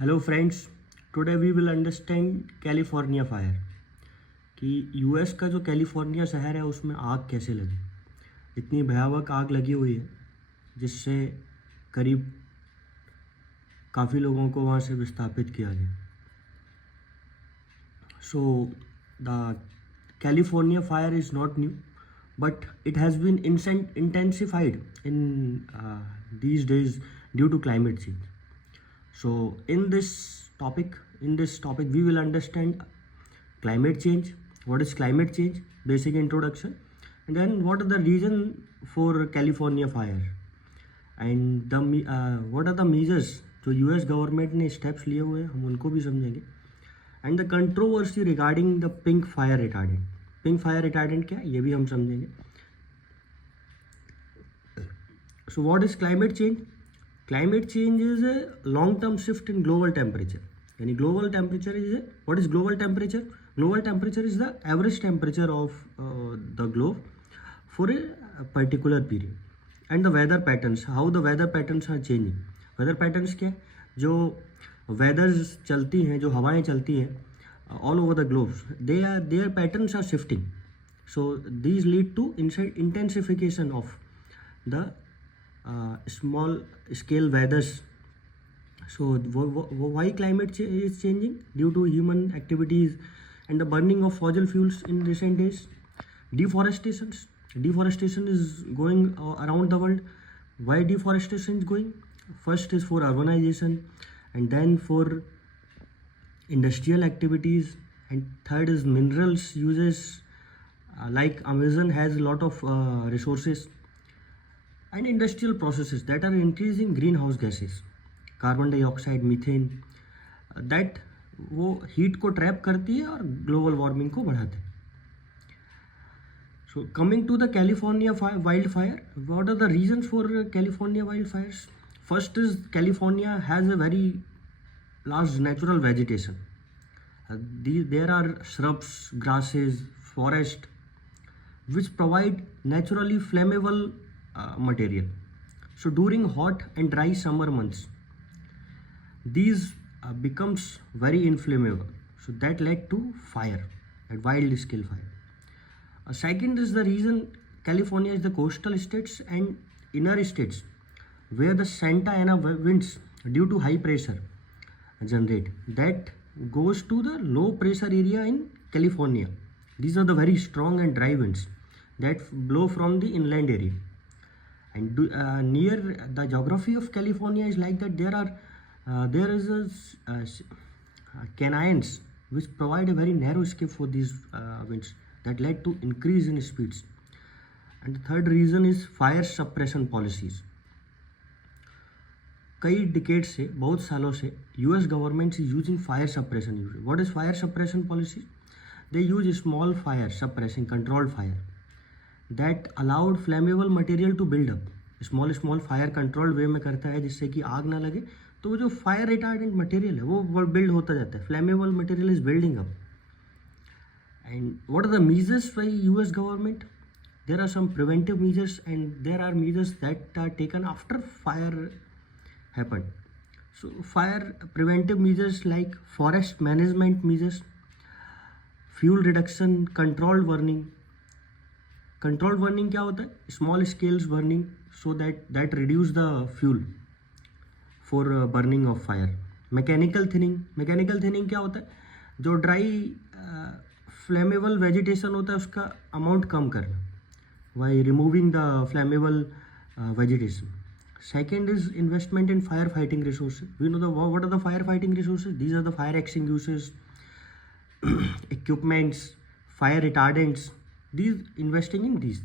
Hello friends, today we will understand California fire कि US का जो कैलिफोर्निया शहर है उसमें आग कैसे लगी। इतनी भयावह आग लगी हुई है जिससे करीब काफ़ी लोगों को वहाँ से विस्थापित किया गया। So the California fire is not new but it has been intensified in these days due to climate change. So in this topic we will understand climate change, what is climate change, basic introduction, and then what are the reason for California fire and what are the measures जो US government ने steps लिए हुए हैं हम उनको भी समझेंगे, and the controversy regarding the pink fire retardant. Pink fire retardant क्या है ये भी हम समझेंगे। So what is climate change? Climate change is a long term shift in global temperature. यानी global temperature is a what is global temperature? Global temperature is the average temperature of the globe for a particular period, and the weather patterns, how the weather patterns are changing. Weather patterns क्या है? जो वेदर्स चलती हैं, जो हवाएं चलती हैं all over the globe, their patterns are shifting, so these lead to intensification of the small scale weathers. So why climate is changing? Due to human activities and the burning of fossil fuels in recent days. Deforestation is going around the world. Why deforestation is going? First is for urbanization, and then for industrial activities, and third is minerals uses, like Amazon has a lot of resources, and industrial processes that are increasing greenhouse gases, carbon dioxide, methane, that वो heat को trap करती है और global warming को बढ़ाते हैं। So coming to the California wildfire, what are the reasons for California wildfires? First is California has a very large natural vegetation. There are shrubs, grasses, forest which provide naturally flammable material. So during hot and dry summer months, these becomes very inflammable. So that led to fire, at wild scale fire. Second is the reason California is the coastal states and inner states where the Santa Ana winds due to high pressure generate, that goes to the low pressure area in California. These are the very strong and dry winds that blow from the inland area, and near the geography of California is like that. There is canyons which provide a very narrow escape for these winds that led to increase in speeds. And the third reason is fire suppression policies. कई decade से, बहुत सालों से US government is using fire suppression. What is fire suppression policy? They use small fire suppressing controlled fire that allowed flammable material to build up. Small fire controlled way में करता है जिससे कि आग ना लगे, तो वो जो फायर रिटार्डेंट मटेरियल है वो बिल्ड होता जाता है, flammable material is building up. And what are the measures by US government? There are some preventive measures and there are measures that are taken after fire happened. So fire preventive measures like forest management measures, fuel reduction, controlled burning. Controlled burning क्या होता है? Small scales burning, so that reduce the fuel for burning of fire. Mechanical thinning क्या होता है? जो dry flammable vegetation होता है उसका amount कम करना by removing the flammable vegetation. Second is investment in firefighting resources. We know what are the firefighting resources? These are the fire extinguishers, equipments, fire retardants. These investing in these,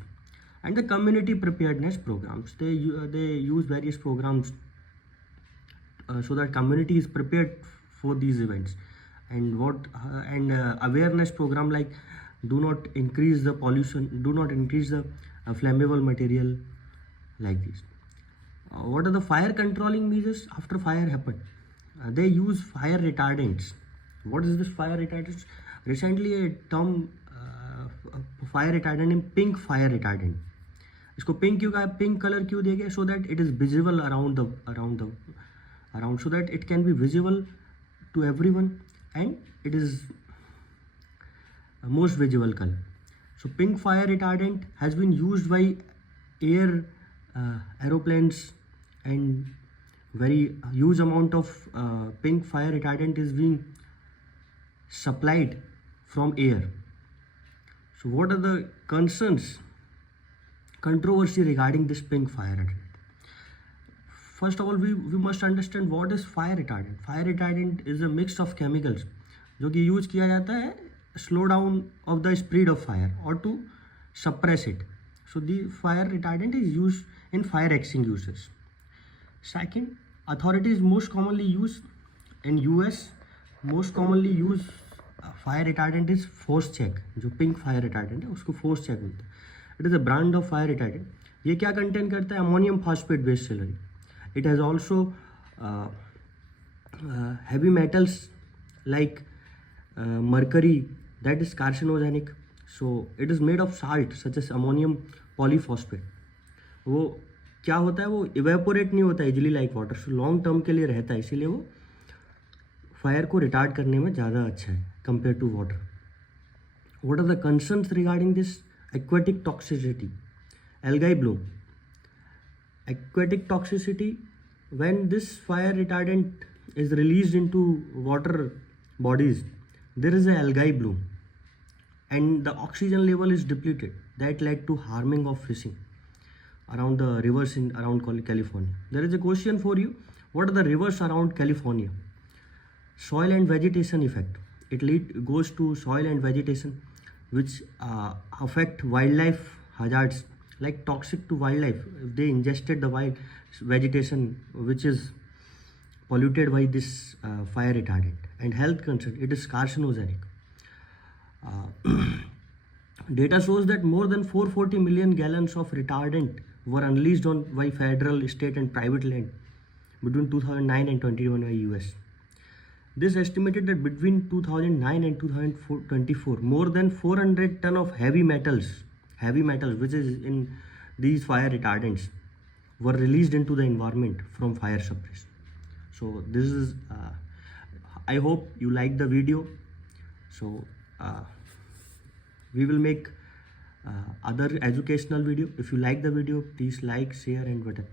and the community preparedness programs. They use various programs so that community is prepared for these events. And awareness program like do not increase the pollution, do not increase the flammable material, like this. What are the fire controlling measures after fire happened? They use fire retardants. What is this fire retardants? Recently a term fire retardant in pink fire retardant. इसको pink क्यों कहा? Pink colour क्यों दिया गया? So that it is visible around the around so that it can be visible to everyone, and it is a most visible color. So pink fire retardant has been used by air aeroplanes, and very huge amount of pink fire retardant is being supplied from air. So what are the concerns, controversy regarding this pink fire retardant? First of all, we must understand what is fire retardant. Fire retardant is a mix of chemicals जो कि use किया जाता है slow down of the spread of fire और to suppress it. So the fire retardant is used in fire extinguishers. Second, authorities most commonly use in US, most commonly use fire retardant is force check. जो pink fire retardant है उसको force check बोलते हैं. It is a brand of fire retardant. ये क्या contain करता है? Ammonium phosphate based slurry. It has also heavy metals like mercury that is carcinogenic. So it is made of salt such as ammonium polyphosphate. वो क्या होता है, वो evaporate नहीं होता easily like water, so long term के लिए रहता है, इसीलिए वो फायर को रिटार्ड करने में ज़्यादा अच्छा है compare to water. What are the concerns regarding this? Aquatic toxicity, algae bloom. Aquatic toxicity, when this fire retardant is released into water bodies, there is a algae bloom and the oxygen level is depleted. That led to harming of fishing around the rivers in around California. There is a question for you: what are the rivers around California? Soil and vegetation effect. It goes to soil and vegetation, which affect wildlife hazards, like toxic to wildlife if they ingested the wild vegetation which is polluted by this fire retardant. And health concern, it is carcinogenic. Data shows that more than 440 million gallons of retardant were unleashed on by federal, state and private land between 2009 and 21 by US. This estimated that between 2009 and 2024 more than 400 ton of heavy metals which is in these fire retardants were released into the environment from fire suppression. So this is I hope you like the video. So we will make other educational video. If you like the video, please like, share and whatever.